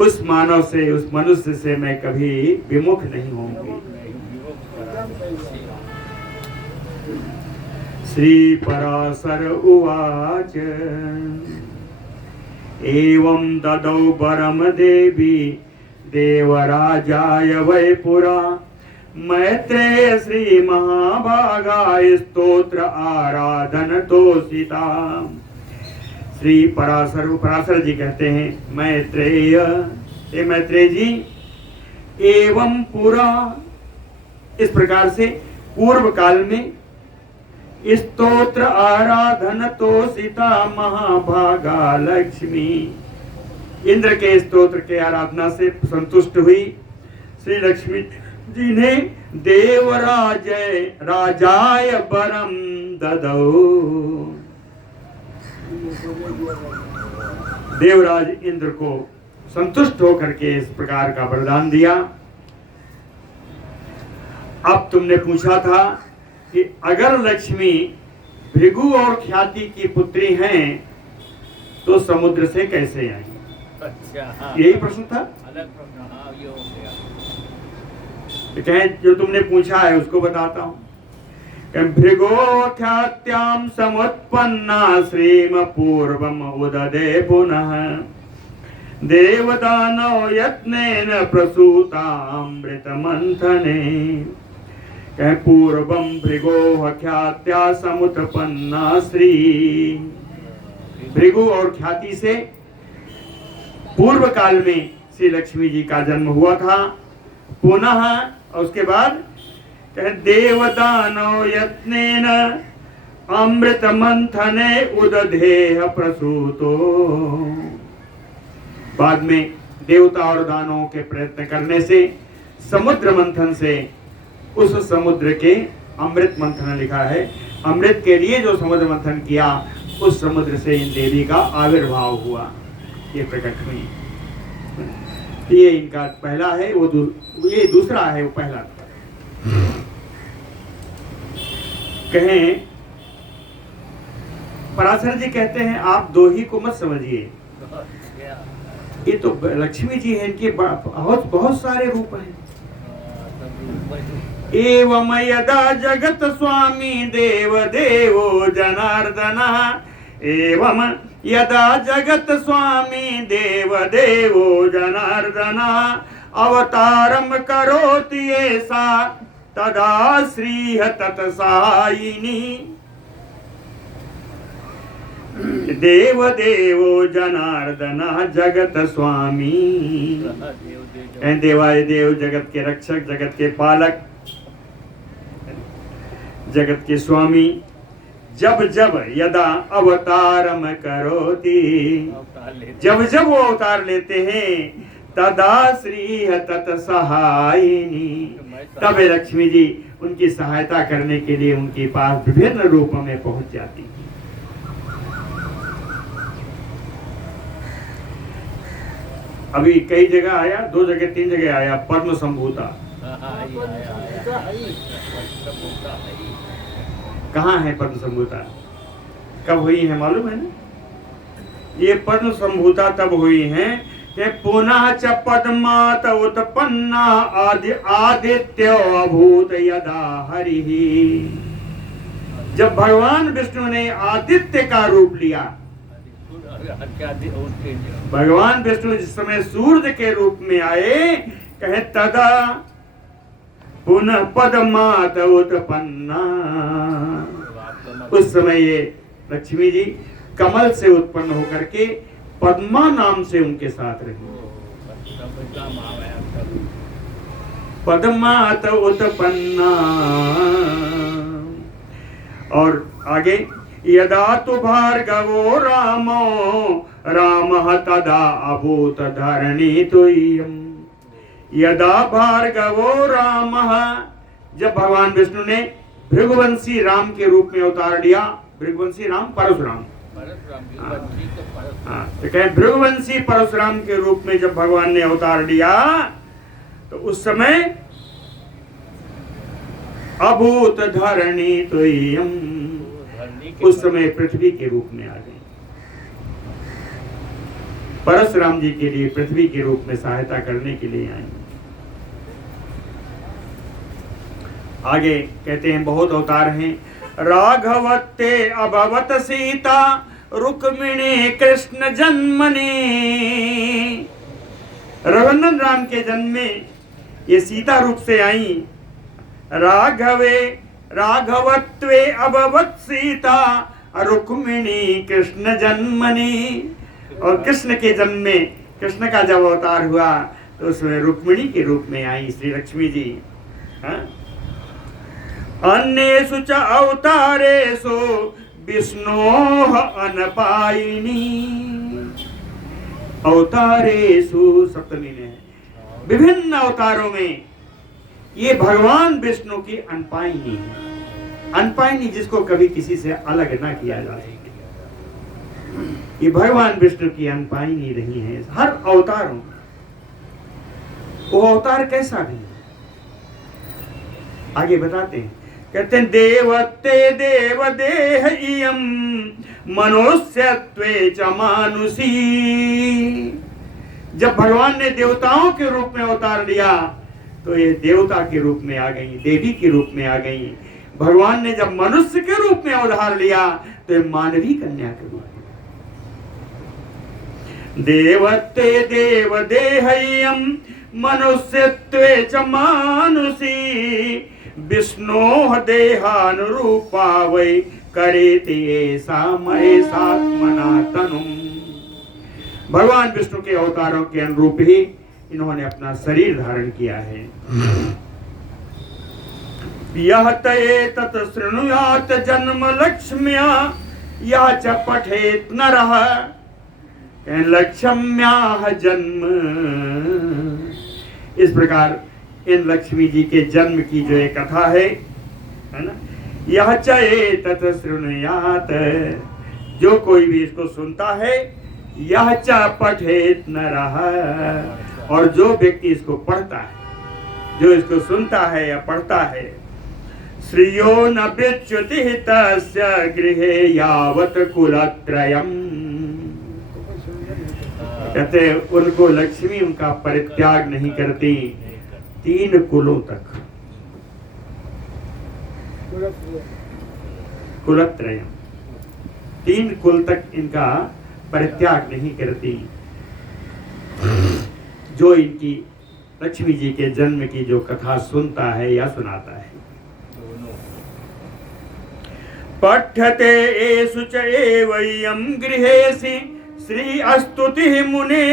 उस मानव से, उस मनुष्य से मैं कभी विमुख नहीं होंगी। श्री पराशर उवाच एवं ददौ वरम देवी देवराजाय वै पुरा मैत्रेय श्री महाभागा स्तोत्र आराधन तोषिता। श्री पराशर जी कहते हैं, मैत्रेय, हे मैत्रेय जी, एवं पुरा, इस प्रकार से पूर्व काल में स्तोत्र आराधन तोषिता महाभागा लक्ष्मी, इंद्र के स्तोत्र के आराधना से संतुष्ट हुई श्री लक्ष्मी जी ने देवराजय राजाय वरम ददौ, देवराज इंद्र को संतुष्ट होकर के इस प्रकार का वरदान दिया। अब तुमने पूछा था कि अगर लक्ष्मी भृगु और ख्याति की पुत्री हैं तो समुद्र से कैसे आई? अच्छा, यही प्रश्न था। अलग प्रश्न, हाँ, ये हो गया। तो कहें जो तुमने पूछा है उसको बताता हूँ। भृगो ख्यात्याम समुत्पन्ना श्रीम पूर्वम उददे पुनः देवदानव यत्नेन प्रसूतामृत मंथने। कह पूर्वम भृगो ख्यात्या समुत्पन्ना श्री, भृगु और ख्याति से पूर्व काल में श्री लक्ष्मी जी का जन्म हुआ था। पुनः और उसके बाद देवदानव यत्नेन अमृत मंथने उदधेह प्रसूतो, बाद में देवता और दानवों के प्रयत्न करने से समुद्र मंथन से, उस समुद्र के अमृत मंथन लिखा है, अमृत के लिए जो समुद्र मंथन किया उस समुद्र से इन देवी का आविर्भाव हुआ, ये प्रकट हुई। ये इनका पहला है, वो ये दूसरा है, वो पहला। कहें पराशर जी कहते हैं आप दो ही को मत समझिए, ये तो लक्ष्मी जी हैं, इनके बहुत बहुत सारे रूप हैं। एवं यदा जगत स्वामी देव देवो जनार्दनः एवं यदा जगत स्वामी देव देवो जनार्दनः अवतारम करोति ऐसा तदा श्रीह तत्सायिनी देव देवो जनार्दनः जगत स्वामी। देवाय देव, जगत के रक्षक, जगत के पालक, जगत के स्वामी, जब जब यदा अवतारम करोति, जब जब वो अवतार लेते हैं, तदा श्री तत्सहायिनी, तब लक्ष्मी जी उनकी सहायता करने के लिए उनके पास विभिन्न रूपों में पहुंच जाती है। अभी कई जगह आया, 2 जगह 3 जगह आया पद्म संभूता। कहाँ है पद्म संभूता? कब हुई है मालूम है ना? ये पद्म संभूता तब हुई है कि पुनः च पद्मात उत्पन्ना आदित्य अभूत यदा हरिः, जब भगवान विष्णु ने आदित्य का रूप लिया। भगवान विष्णु जिस समय सूर्य के रूप में आए, कहे तदा पुनः पद्मात उत्पन्ना, उस समय ये लक्ष्मी जी कमल से उत्पन्न होकर के पद्मा नाम से उनके साथ रही। पद्मात उत्पन्ना। और आगे यदा तु भार्गवो रामो रामः तदा अभूत धरणी तुय्यम्, यदा भार्गवो रामः, जब भगवान विष्णु ने भृगुवंशी राम के रूप में अवतार लिया। भृगुवंशी राम परशुराम, तो कहे भृगुवंशी परशुराम के रूप में जब भगवान ने अवतार लिया, तो उस समय अभूत धरणी तुय्यम्, उस समय पृथ्वी के रूप में आ गए। परशुराम जी के लिए पृथ्वी के रूप में सहायता करने के लिए आए। आगे कहते हैं बहुत अवतार हैं। राघवत्ते अभवत सीता रुक्मिणी कृष्ण जन्मनि, रघुनंदन राम के जन्म में ये सीता रूप से आई। राघवे राघवत्वे अभवत सीता रुक्मिणी कृष्ण जन्मनि, और कृष्ण के जन्म में, कृष्ण का जब अवतार हुआ तो उसमें रुक्मिणी के रूप में आई श्री लक्ष्मी जी। अन्येषु च अवतारेषु विष्णोः अनपायिनी, अवतारेषु सप्तमी में है, विभिन्न अवतारों में ये भगवान विष्णु की अनपायिनी है। अनपायिनी जिसको कभी किसी से अलग ना किया जा सके, ये भगवान विष्णु की अनपायिनी रही है हर अवतारों में। वो अवतार कैसा भी है आगे बताते हैं। कहते हैं देवत्ते देव देह इयं मनुष्यत्वे च मानुषी, जब भगवान ने देवताओं के रूप में अवतार लिया तो ये देवता के रूप में आ गई, देवी के रूप में आ गई। भगवान ने जब मनुष्य के रूप में अवतार लिया तो ये मानवी कन्या के रूप में। देवत्ते देव देहय्यं मनुष्यत्वे च मानुषी, विष्णोः देहानुरूपा वै करेति ऐसा महेशात्मना तनुम्, भगवान विष्णु के अवतारों के अनुरूप ही इन्होंने अपना शरीर धारण किया है। यह तत् शृणुयात जन्म लक्ष्म्या या च पठेत नरः, लक्ष्म्याः जन्म, इस प्रकार इन लक्ष्मी जी के जन्म की जो एक कथा है ना, यह च तत् शृणुयात, जो कोई भी इसको सुनता है, यह च पठेत नरः, और जो व्यक्ति इसको पढ़ता है, जो इसको सुनता है या पढ़ता है, श्रियो न विच्युतिः तस्य गृहे यावत् कुलत्रयम्, कहते उनको लक्ष्मी उनका परित्याग नहीं करती 3 कुलों तक। कुलत्रयम, 3 कुल तक इनका परित्याग नहीं करती। जो इनकी लक्ष्मी जी के जन्म की जो कथा सुनता है या सुनाता है। पठ्यते एषु च एवयं गृहेसि श्री अस्तुति मुने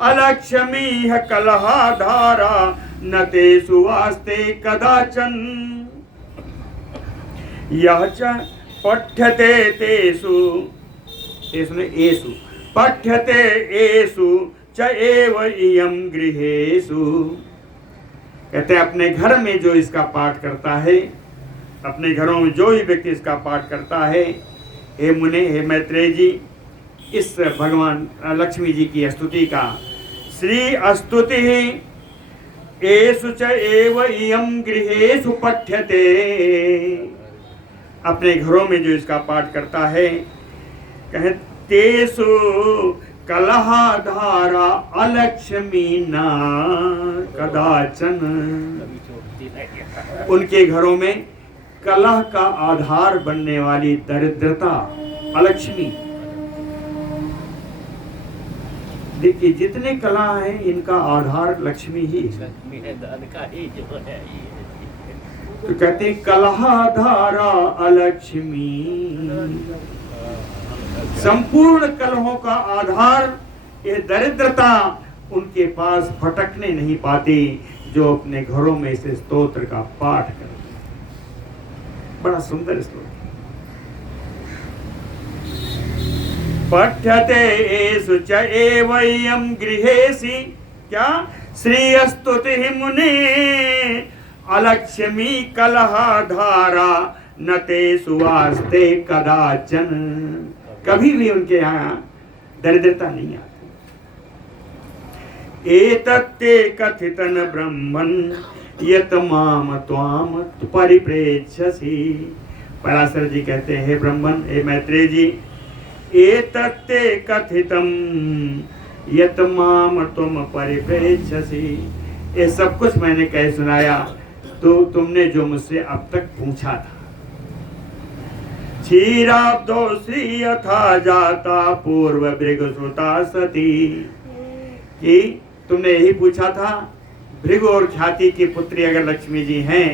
अलक्ष्मीः कलहाधारा न तेषु वास्ते कदाचन। यह च पठ्यते तेषु, एषु पठ्यते एषु च एव इयं गृहेषु। कहते हैं अपने घर में जो इसका पाठ करता है, अपने घरों में जो ही व्यक्ति इसका पाठ करता है, हे मुने, हे मैत्रेय जी, इस भगवान लक्ष्मी जी की स्तुति का, श्री स्तुति एषु च एव इयं गृहेषु पठ्यते, अपने घरों में जो इसका पाठ करता है, कहे तेषु कलहाधारा अलक्ष्मी न कदाचन। उनके घरों में कलह का आधार बनने वाली दरिद्रता, अलक्ष्मी। देखिए जितने कला हैं इनका आधार लक्ष्मी ही है। तो कहते हैं कलहाधारा अलक्ष्मी, संपूर्ण कलहों का आधार ये दरिद्रता उनके पास भटकने नहीं पाती जो अपने घरों में इस स्तोत्र का पाठ करते। बड़ा सुंदर श्लोक। पठ्यते एषु च एवयं गृहेषि, क्या श्रीस्तुति मुने अलक्ष्मी कलहाधारा न तेषु वास्ते कदाचन। कभी भी उनके यहाँ दरिद्रता नहीं आती। एतत्ते कथितन ब्रह्मन् यत माम त्वाम परिप्रेक्ष्यसि। पराशर जी कहते हैं, हे ब्रह्मन, हे मैत्रेय जी, एतत्ते कथितम यत माम तुम परिप्रेक्ष्यसि। ये सब कुछ मैंने कह सुनाया तो तुमने जो मुझसे अब तक पूछा था। क्षीराब्दो श्री यथा जाता पूर्व भृगुसुता सती, कि तुमने यही पूछा था भृगु और ख्याति की पुत्री अगर लक्ष्मी जी हैं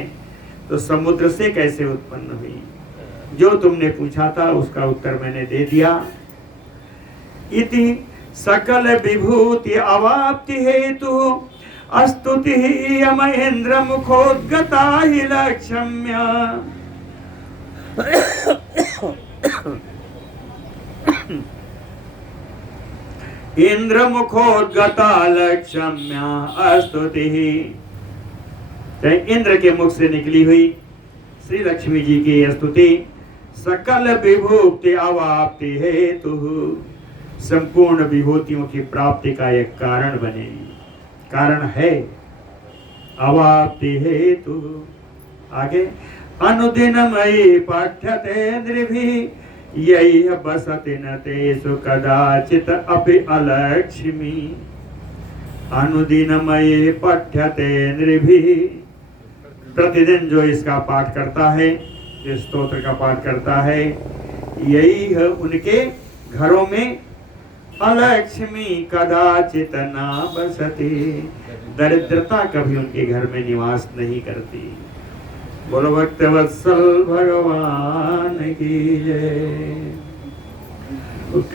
तो समुद्र से कैसे उत्पन्न हुई। जो तुमने पूछा था उसका उत्तर मैंने दे दिया। इति सकल विभूति अवाप्ति हेतु स्तुति यमहेन्द्र मुखोद्गता हि लक्ष्म्या। इंद्र मुखोद्गता लक्ष्म्या स्तुति। इंद्र के मुख से निकली हुई श्री लक्ष्मी जी की स्तुति सकल विभूति अवाप्ति हेतु, संपूर्ण विभूतियों की प्राप्ति का एक कारण बने, कारण है। अवाप्ति हेतु आगे अनुदिनमयि पठ्यते नृभिः यही बसति न तेषु कदाचित् अपि अलक्ष्मी। अनुदिनमयि पठ्यते नृभिः, प्रतिदिन जो इसका पाठ करता है, इस स्तोत्र का पाठ करता है, यही है उनके घरों में अलक्ष्मी कदाचित ना बसती, दरिद्रता कभी उनके घर में निवास नहीं करती। बोलो भक्तवत्सल भगवान की जय।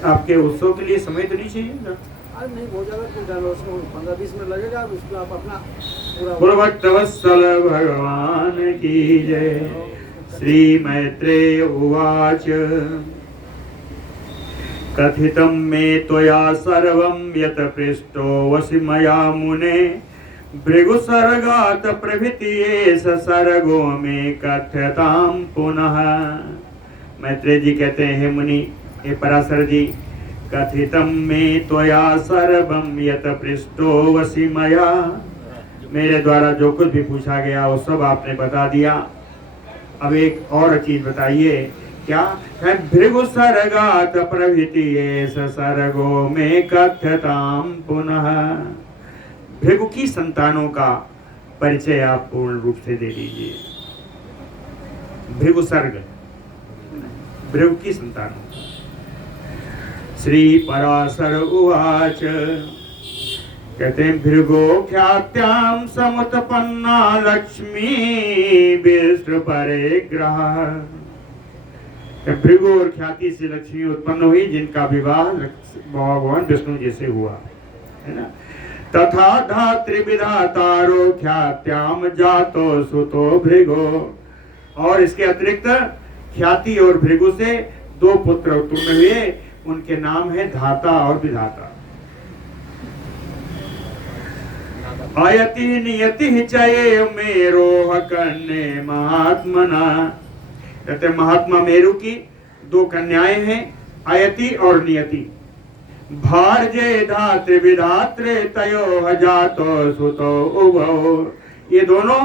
आपके उत्सव के लिए समय तो नहीं चाहिए ना? आज नहीं, बहुत ज्यादा 15-20 मिनट लगेगा, उसको आप अपना बोलो भक्तवत्सल भगवान की जय। श्री मैत्रेय उवाच कथितं मे त्वया सर्वं यत पृष्टो वसि मया मुने भृगुसर्गात् प्रभृति एष सर्गो मे कथ्यतां पुनः। मैत्रेय जी कहते हैं, हे मुनि, हे पराशर जी, कथितं मे त्वया सर्वं यत पृष्टो वसि मया, मेरे द्वारा जो कुछ भी पूछा गया वो सब आपने बता दिया। अब एक और चीज बताइए, क्या है? भृगु सर्गात प्रभृति एष सर्गो में कथ्यतां पुनः। भृगु की संतानों का परिचय आप पूर्ण रूप से दे दीजिए। भृगु सर्ग, भृगु की संतान। श्री पराशर उवाच, कहते हैं भृगो ख्यात्याम समुत्पन्ना लक्ष्मी विष्णु परे ग्रह। भृगु और ख्याति से लक्ष्मी उत्पन्न हुई, जिनका विवाह भगवान विष्णु जी से हुआ, है ना। तथा धात्री विधातारो ख्यात्याम जातो सुतो भृगो। और इसके अतिरिक्त ख्याति और भृगु से 2 पुत्र उत्पन्न हुए, उनके नाम है धाता और विधाता। आयति नियति चये मेरोह कन्ये महात्मना। कहते महात्मा मेरु की 2 कन्याएं हैं, आयति और नियति। भारजे धात्रि विधात्रे तयो जातो सुतो उभो। ये दोनों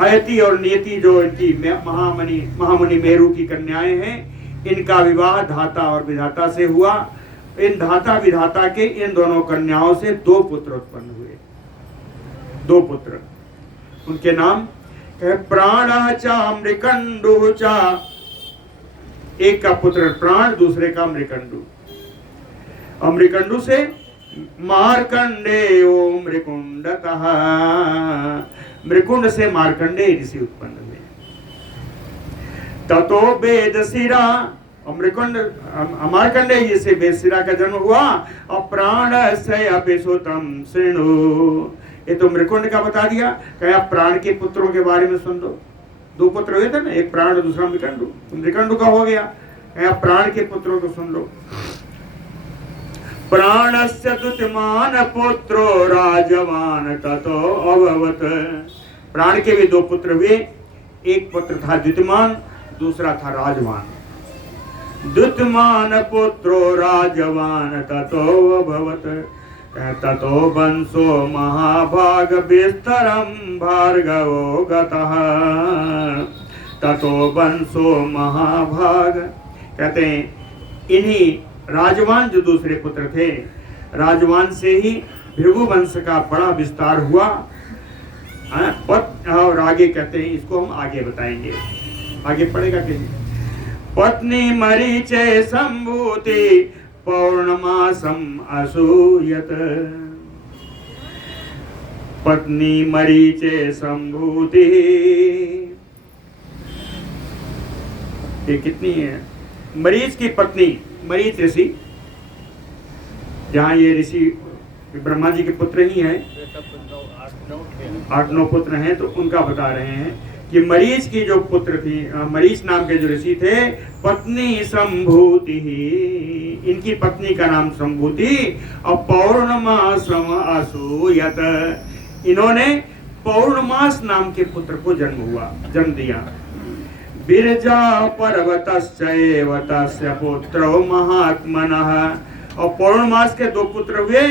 आयति और नियति जो इनकी महामुनि मेरु की कन्याएं हैं, इनका विवाह धाता और विधाता से हुआ। इन धाता विधाता के इन दोनों कन्याओं से 2 पुत्र उत्पन्न हुए, 2 पुत्र। उनके नाम प्राण चा मृकंडु चा। एक का पुत्र प्राण, दूसरे का मृकंडु। अमृकंडु से मार्कंडे ओम मृकुंडतः। मृकुंड से मार्कंडे ऋषि उत्पन्न हुए। ततो वेद शिरा, मार्कंडे जी से वेद शिरा का जन्म हुआ। और प्राण से अपिसुतम श्रृणु। ये तो मृकुंड का बता दिया, क्या प्राण के पुत्रों के बारे में सुन लो। 2 पुत्र हुए थे ना, एक प्राण दूसरा मृकंडु। मृकंडु का हो गया, क्या प्राण के पुत्रों को सुन लो। प्राणस्य द्युतिमान पुत्रो राजवान ततो अभवत। प्राण के भी 2 पुत्र हुए, एक पुत्र था द्युतिमान, दूसरा था राजवान। द्युतिमान पुत्रो राजवान ततो अभवत। ततो वंशो महाभाग विस्तरम भार्गवो गतः। ततो वंशो महाभाग। कहते हैं इन्हीं राजवान जो दूसरे पुत्र थे, राजवान से ही भृगु वंश का बड़ा विस्तार हुआ। और आगे कहते हैं, इसको हम आगे बताएंगे, आगे पढ़ेगा कि पत्नी मरीचे संभूति पौर्णमासम असूयत। पत्नी मरीचे संभूति, ये कितनी है? मरीच की पत्नी, मरीच ऋषि, जहाँ ये ऋषि ब्रह्मा जी के पुत्र ही हैं, 8-9 पुत्र हैं, तो उनका बता रहे हैं कि मरीच की जो पुत्र थी, मरीच नाम के जो ऋषि थे, पत्नी संभूति, इनकी पत्नी का नाम संभूति। और पौर्णमासम असूयत, इन्होंने पौर्णमास नाम के पुत्र को जन्म दिया। बिरजा पर्वतश्चैव तस्य पुत्रो महात्मनः। और पौर्णमास के 2 पुत्र हुए,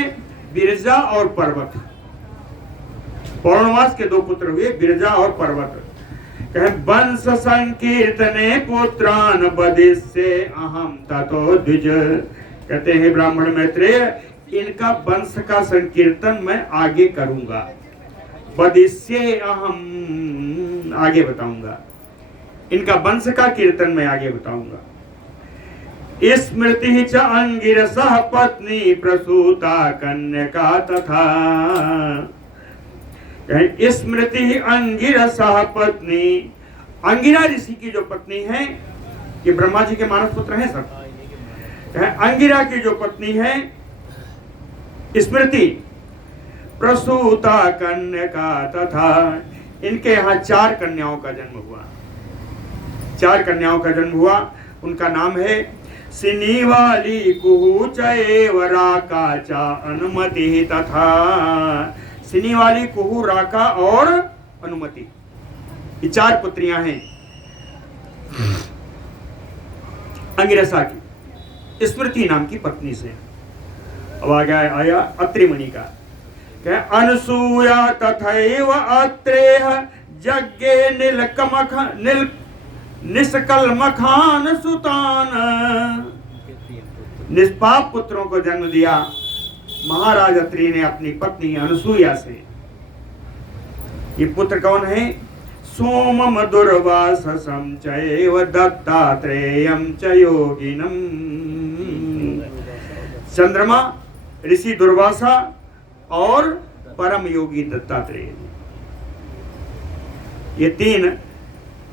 बिरजा और पर्वत। पौर्णमास के 2 पुत्र हुए, बिरजा और पर्वत। कहे वंश संकीर्तने पुत्रान बदिष्ये अहम ततो द्विज। कहते हैं ब्राह्मण मैत्रेय, इनका वंश का संकीर्तन मैं आगे करूंगा। बदिष्ये अहम, आगे बताऊंगा, इनका वंश का कीर्तन मैं आगे बताऊंगा। स्मृति च अंगिरसः पत्नी प्रसूता कन्यका तथा। स्मृति अंगिरसः पत्नी, अंगिरा ऋषि की जो पत्नी है, ये ब्रह्मा जी के मानस पुत्र हैं सब। अंगिरा की जो पत्नी है स्मृति, प्रसूता कन्यका तथा, इनके यहाँ 4 कन्याओं का जन्म हुआ। 4 कन्याओं का जन्म हुआ। उनका नाम है सिनीवाली कुहू चैव राका चा अनुमति तथा। सिनीवाली, कुहू, राका और अनुमति, ये 4 पुत्रियां हैं अंगिरसा की, स्मृति नाम की पत्नी से। अब आया अत्रिमुनि का। क्या अनसूया तथैव अत्रेह यज्ञे निष्कल्मखान सुतान। निष्पाप पुत्रों को जन्म दिया महाराज अत्रि ने अपनी पत्नी अनसूया से। ये पुत्र कौन है? सोमम दुर्वाससं चैव दत्तात्रेयं च योगिनम। चंद्रमा, ऋषि दुर्वासा और परम योगी दत्तात्रेय, ये तीन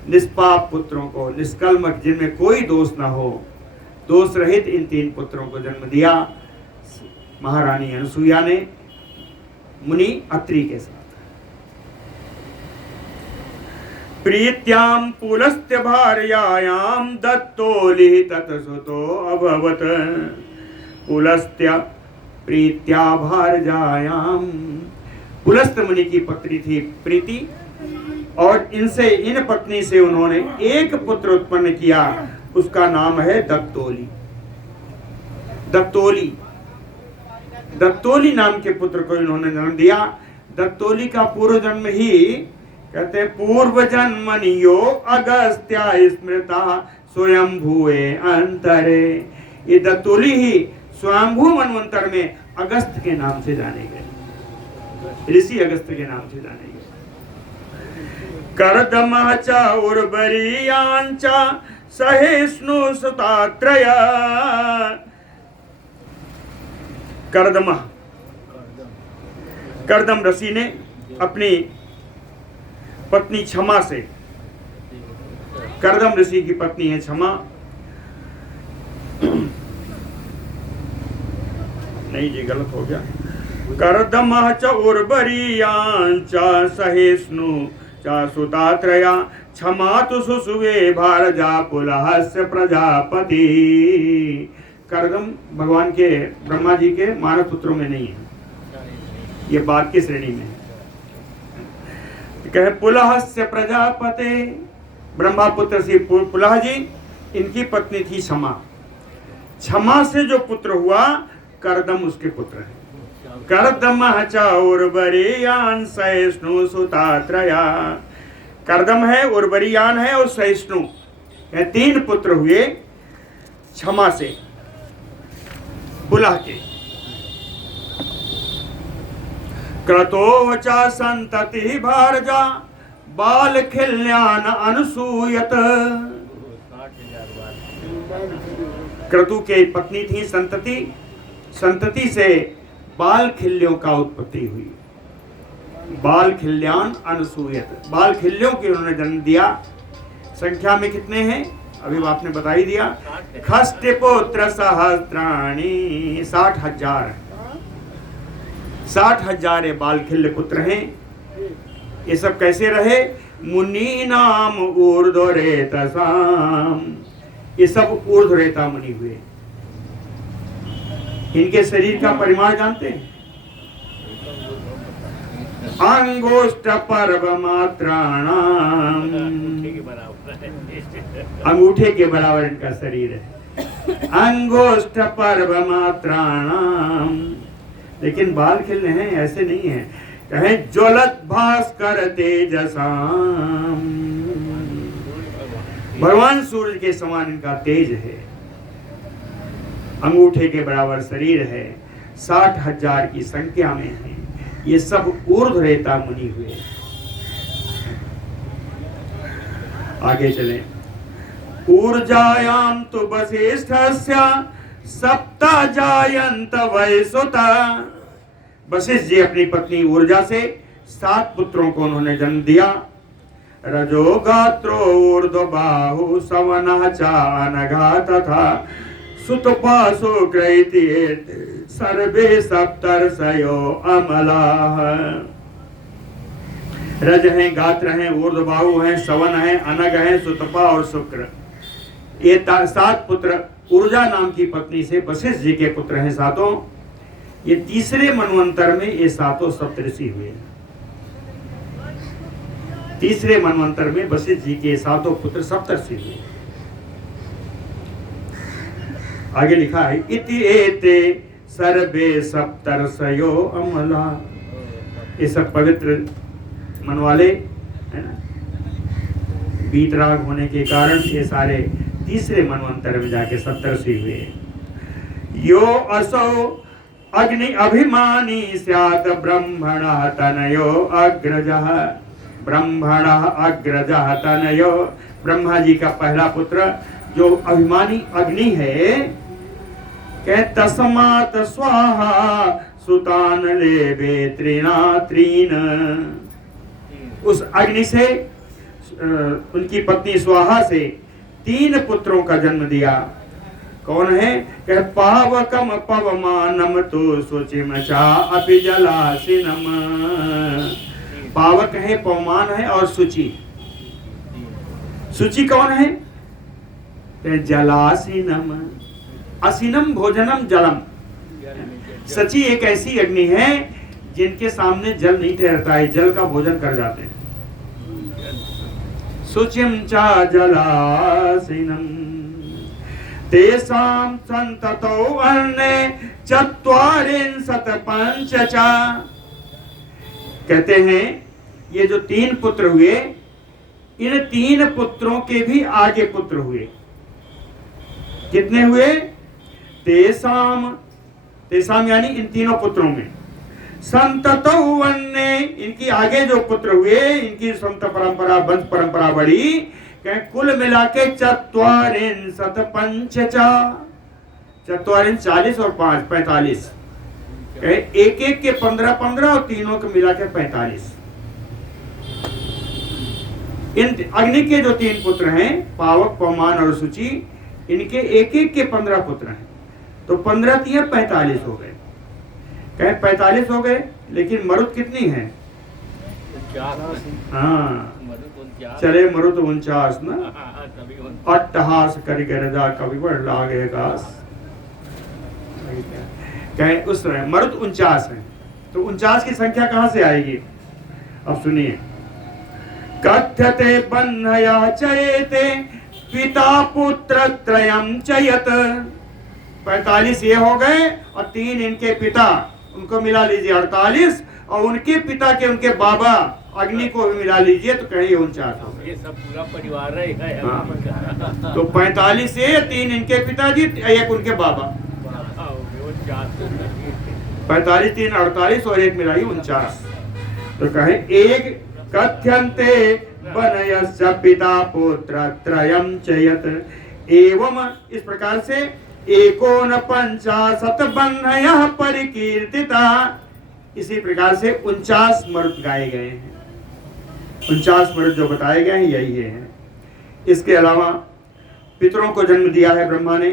निष्पाप पुत्रों को, निष्कलमक, जिनमें कोई दोष ना हो, दोष रहित इन तीन पुत्रों को जन्म दिया महारानी अनसुईया ने मुनि अत्रि के साथ। प्रीत्याम पुलस्त्य भार्यायाम दत्तोली ततसुतो अभवत। पुलस्त्य प्रीत्या भार्यायाम, पुलस्त मुनि की पत्नी थी प्रीति, और इनसे, इन पत्नी से उन्होंने एक पुत्र उत्पन्न किया, उसका नाम है दत्तोली। दत्तोली, दत्तोली नाम के पुत्र को इन्होंने जन्म दिया। दत्तोली का पूर्व जन्म ही कहते पूर्व जन्मनियो अगस्त्या स्मृता स्वयंभुए अंतरे। ये दत्तोली ही स्वयंभू मनवंतर में अगस्त के नाम से जाने गए, ऋषि अगस्त के नाम से जाने गए। कर्दमः च उर्वरीयाञ्च सहिष्णु सुतात्रय। कर्दमः, कर्दम ऋषि ने अपनी पत्नी क्षमा से, कर्दम ऋषि की पत्नी है क्षमा, नहीं जी गलत हो गया। कर्दमः च उर्वरीयाञ्च सहिष्णु च सुतात्रया क्षमा तु सुसुवे भारजा पुलहस्य प्रजापति। कर्दम भगवान के, ब्रह्मा जी के मानव पुत्रों में नहीं है, ये बाद की श्रेणी में है। कहे पुलहस्य प्रजापते, ब्रह्मा पुत्र श्री पुलह जी, इनकी पत्नी थी क्षमा। क्षमा से जो पुत्र हुआ कर्दम उसके पुत्र है। कर्दमः च उर्वरीयान् सहिष्णु सुतात्रया। कर्दम है, उर्वरीयान है और सहिष्णु, ये तीन पुत्र हुए क्षमा से, पुलह के। क्रतो च संतति भारजा बाल खिल्यान अनुसूयत। क्रतु के पत्नी थी संतति, संतति से बाल खिल्यों का उत्पत्ति हुई। बाल खिल्यान अनुसूयत, बाल खिल्यों के उन्होंने जन्म दिया। संख्या में कितने हैं अभी आपने बता ही दिया। खष्ट पुत्र सहस्त्राणी, 60,000, 60,000 बाल खिल्य पुत्र हैं। ये सब कैसे रहे? मुनि नाम ऊर्ध्वरेतसाम, ये सब ऊर्ध्वरेता मुनि हुए। इनके शरीर का परिमाण जानते हैं? अंगुष्ठ पर्व मात्राणाम, अंगूठे के बराबर इनका शरीर है। अंगुष्ठ पर्व मात्राणाम, लेकिन बाल खिलने हैं, ऐसे नहीं है। कहे ज्वलत भास्कर तेजसाम, भगवान सूर्य के समान इनका तेज है। अंगूठे के बराबर शरीर है, 60,000 की संख्या में है। ये सब ऊर्ध्वरेता मुनि हुए। आगे चले। ऊर्जायाम तो वसिष्ठस्य सप्त जायंत वैसुता। वशिष्ठ जी अपनी पत्नी ऊर्जा से 7 पुत्रों को उन्होंने जन्म दिया। रजो गात्रो ऊर्ध्वबाहु सवनः च अनघा तथा सुतपासो क्रैति सर्वे सप्तर्षयो अमलाः। रज हैं, गात्र हैं, ऊर्ध्वबाहु हैं, सवन हैं, अनग हैं, सुतपा और शुक्र। ये 7 पुत्र ऊर्जा नाम की पत्नी से वशिष्ठ जी के पुत्र हैं 7। ये तीसरे मनवंतर में ये 7 सप्तऋषि हुए। तीसरे मनवंतर में वशिष्ठ जी के 7 पुत्र सप्तऋषि हुए। आगे लिखा है इति एते सर्वे सप्तर्षयो अमला। ये सब पवित्र मन वाले है ना, वीतराग होने के कारण ये सारे तीसरे मनवंतर में जाके सप्तर्षि हुए। यो असौ अग्नि अभिमानी स्यात् ब्रह्मणः तनयो अग्रजः। ब्रह्मण अग्रजः तनयो, ब्रह्मा जी का पहला पुत्र जो अभिमानी अग्नि है, कह तस्मात् स्वाहा सुतान लेबे त्रिनात्रीन। उस अग्नि से उनकी पत्नी स्वाहा से 3 पुत्रों का जन्म दिया। कौन है? कह पावकम पवमानम तो शुचिम चा अपि जलासिनम। पावक है, पवमान है और शुचि। शुचि कौन है? जलासिनम। असिनम भोजनम जलम। सची एक ऐसी अग्नि है जिनके सामने जल नहीं ठहरता है, जल का भोजन कर जाते हैं। शुचिम चा जलासिनम तेषां संततौ अन्ने चत्वारिंशत् पंचचा। कहते हैं ये जो 3 पुत्र हुए, इन 3 पुत्रों के भी आगे पुत्र हुए। कितने हुए? तेषाम, तेषाम यानी इन तीनों पुत्रों में, संततौ अन्ने, इनकी आगे जो पुत्र हुए, इनकी संत परंपरा, वंश परंपरा बढ़ी। कुल मिला के 44 पंचचा, 44 40 और 5 45, एक एक के 15 और तीनों के मिला के 45। इन अग्नि के जो 3 पुत्र हैं, पावक, पवमान और शुचि, इनके एक एक के 15 पुत्र हैं, तो 15 3 45 हो गए। कहे 45 हो गए, लेकिन मरुत कितनी है? हाँ, चले मरुत 49 ना। अट्टहास कर गरजा कवि बढ़ लागे गास। कहे उस समय मरुत 49 है, तो 49 की संख्या कहां से आएगी? अब सुनिए। कथ्यते बन्हया चयेते पिता पुत्र त्रयम चयत। 45 ये हो गए और 3 इनके पिता, उनको मिला लीजिए 48, और उनके पिता के उनके बाबा अग्नि को भी मिला लीजिए तो कहीं 49 हो गए। ये सब पूरा परिवार है। हाँ। तो 45 से 3 इनके पिताजी, 1 उनके बाबा। 45 3 48 और 1 मिलाई 49। तो कहे एक कथ्यन्ते बनयस्य पिता पुत्र त्रयम चयत। एवं इस प्रकार से 49 बन्हयः परिकीर्तिता। इसी प्रकार से 49 मरुत गाए गए हैं। 49 मरुत जो बताए गए हैं यही है। इसके अलावा पितरों को जन्म दिया है ब्रह्मा ने।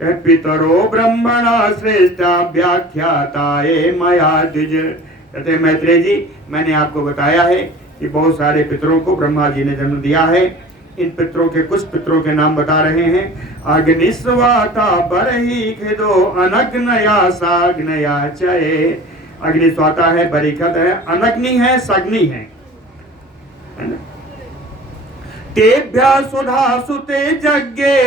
पितरो ब्रह्मणा श्रेष्ठा व्याख्याताये मया द्विज। कहते हैं मैत्रेय जी, मैंने आपको बताया है कि बहुत सारे पितरों को ब्रह्मा जी ने जन्म दिया है। इन पितरों के कुछ पितरों के नाम बता रहे हैं। अग्निस्वाता बरही खिदो अनग्नया साग्नया चये। अग्निस्वाता है, बरीखत है, अनग्नि है, सग्नि है ना। तेभ्य सुधा सुते जज्ञे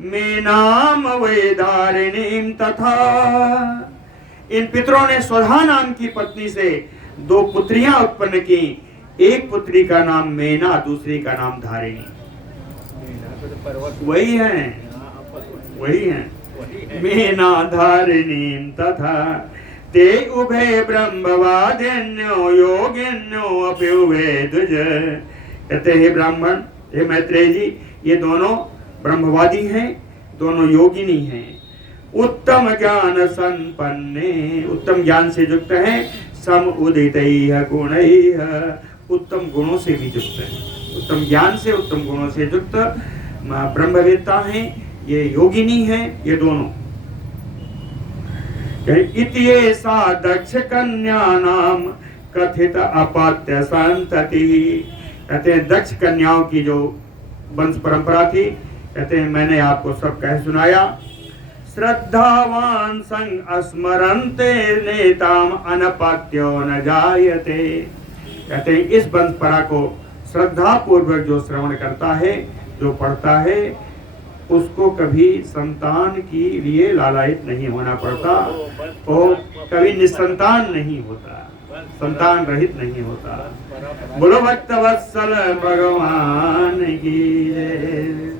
में नाम वेदारिणीम तथा। इन पितरों ने सुधा नाम की पत्नी से 2 पुत्रियां उत्पन्न की। एक पुत्री का नाम मेना, दूसरी का नाम धारिणी। वही है, वही है। मेना धारिणीम तथा ते उभे ब्रह्मवादिन्यो योगिन्यो अपि उभे द्विज। कहते हैं ब्राह्मण, हे मैत्रेय जी, ये दोनों ब्रह्मवादी हैं, दोनों योगिनी हैं, उत्तम ज्ञान संपन्ने, उत्तम ज्ञान से युक्त हैं, सम उदितैः गुणैः, उत्तम गुणों से भी युक्त है। उत्तम ज्ञान से, उत्तम गुणों से युक्त ब्रह्मवेत्ता हैं, ये योगिनी हैं, ये दोनों। इति सा दक्ष कन्या नाम कथित अपात्य संतति। कहते हैं दक्ष कन्याओं की जो वंश परंपरा थी, कहते हैं मैंने आपको सब कह सुनाया। श्रद्धावान संग स्मरन्ते नेताम अनपत्यो न जायते। कहते हैं इस वंशपरा को श्रद्धा पूर्वक जो श्रवण करता है, जो पढ़ता है, उसको कभी संतान के लिए लालायित नहीं होना पड़ता और कभी निसंतान नहीं होता, संतान रहित नहीं होता। बोलो भक्त वत्सल भगवान की जय।